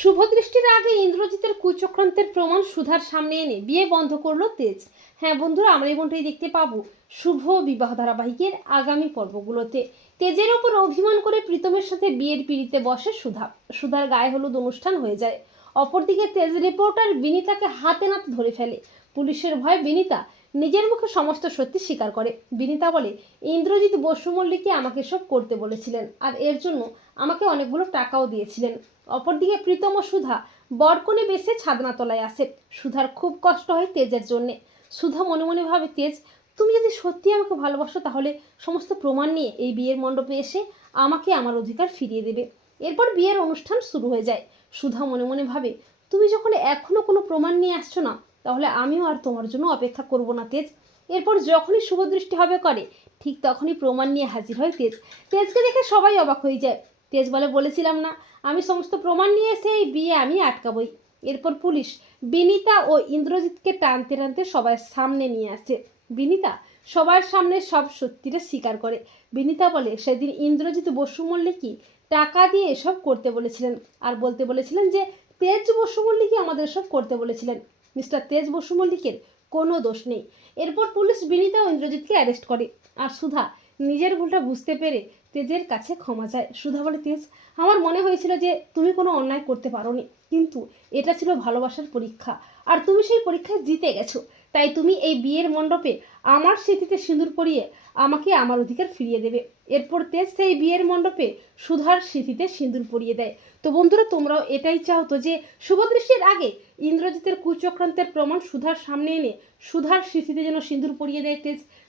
শুভদৃষ্টির আগে ইন্দ্রজিতের কুচক্রান্তের প্রমাণ সুধার সামনে এনে বিয়ে বন্ধ করল তেজ। হ্যাঁ বন্ধুরা, আমরা এই বোনটাই দেখতে পাবো শুভ বিবাহ ধারাবাহিকের আগামী পর্বগুলোতে। তেজের ওপর অভিমান করে প্রীতমের সাথে বিয়ের পিড়িতে বসে সুধা। সুধার গায়ে হলুদ অনুষ্ঠান হয়ে যায়। অপরদিকে তেজ রিপোর্টার বিনিতাকে হাতে নাতে ধরে ফেলে। পুলিশের ভয়ে বিনিতা নিজের মুখে সমস্ত সত্যি স্বীকার করে। বিনিতা বলে, ইন্দ্রজিৎ বসু মল্লিককে আমাকে সব করতে বলেছিলেন আর এর জন্য আমাকে অনেকগুলো টাকাও দিয়েছিলেন। অপরদিকে প্রীতম সুধা বরকনে বেসে ছাদনাতলায় আসে। সুধার খুব কষ্ট হয় তেজের জন্যে। সুধা মনে মনে ভাবে, তেজ, তুমি যদি সত্যি আমাকে ভালোবাসো তাহলে সমস্ত প্রমাণ নিয়ে এই বিয়ের মণ্ডপে এসে আমাকে আমার অধিকার ফিরিয়ে দেবে। এরপর বিয়ের অনুষ্ঠান শুরু হয়ে যায়। সুধা মনে মনে ভাবে, তুমি যখন এখনও কোনো প্রমাণ নিয়ে আসছো না, তাহলে আমিও আর তোমার জন্য অপেক্ষা করব না, তেজ। এরপর যখনই শুভদৃষ্টি হবে করে, ঠিক তখনই প্রমাণ নিয়ে হাজির হয় তেজ। তেজকে দেখে সবাই অবাক হয়ে যায়। তেজ বলে, বলেছিলাম না, আমি সমস্ত প্রমাণ নিয়ে এসে এই বিয়ে আমি আটকাবই। এরপর পুলিশ বিনিতা ও ইন্দ্রজিৎকে টানতে টানতে সবার সামনে নিয়ে আসে। বিনিতা, সবার সামনে সব সত্যিটা স্বীকার করে। বিনিতা বলে, সেদিন ইন্দ্রজিৎ বসু মল্লিকই টাকা দিয়ে এসব করতে বলেছিলেন? আর বলতে বলেছিলেন যে, তেজ বসু মল্লিকই আমাদের সব করতে বলেছিলেন। মিস্টার তেজ বসু মল্লিকের কোনো দোষ নেই। এরপর পুলিশ বিনিতা ও ইন্দ্রজিৎকে অ্যারেস্ট করে। আর সুধা নিজের ভুলটা বুঝতে পেরে তেজের কাছে ক্ষমা চায়। সুধা বলে, তেজ, আমার মনে হয়েছিল যে তুমি কোনো অন্যায় করতে পারোনি, কিন্তু এটা ছিল ভালোবাসার পরীক্ষা। আর তুমি সেই পরীক্ষায় জিতে গেছো। তাই তুমি এই বিয়ের মণ্ডপে আমার স্মৃতিতে সিঁদুর পরিয়ে আমাকে আমার অধিকার ফিরিয়ে দেবে। এরপর তেজ সেই বিয়ের মণ্ডপে সুধার স্মৃতিতে সিঁদুর পরিয়ে দেয়। তো বন্ধুরা, তোমরাও এটাই চাও তো যে শুভদৃষ্টির আগে ইন্দ্রজিতের কুচক্রান্তের প্রমাণ সুধার সামনে এনে সুধার স্মৃতিতে যেন সিঁদুর পরিয়ে দেয় তেজ।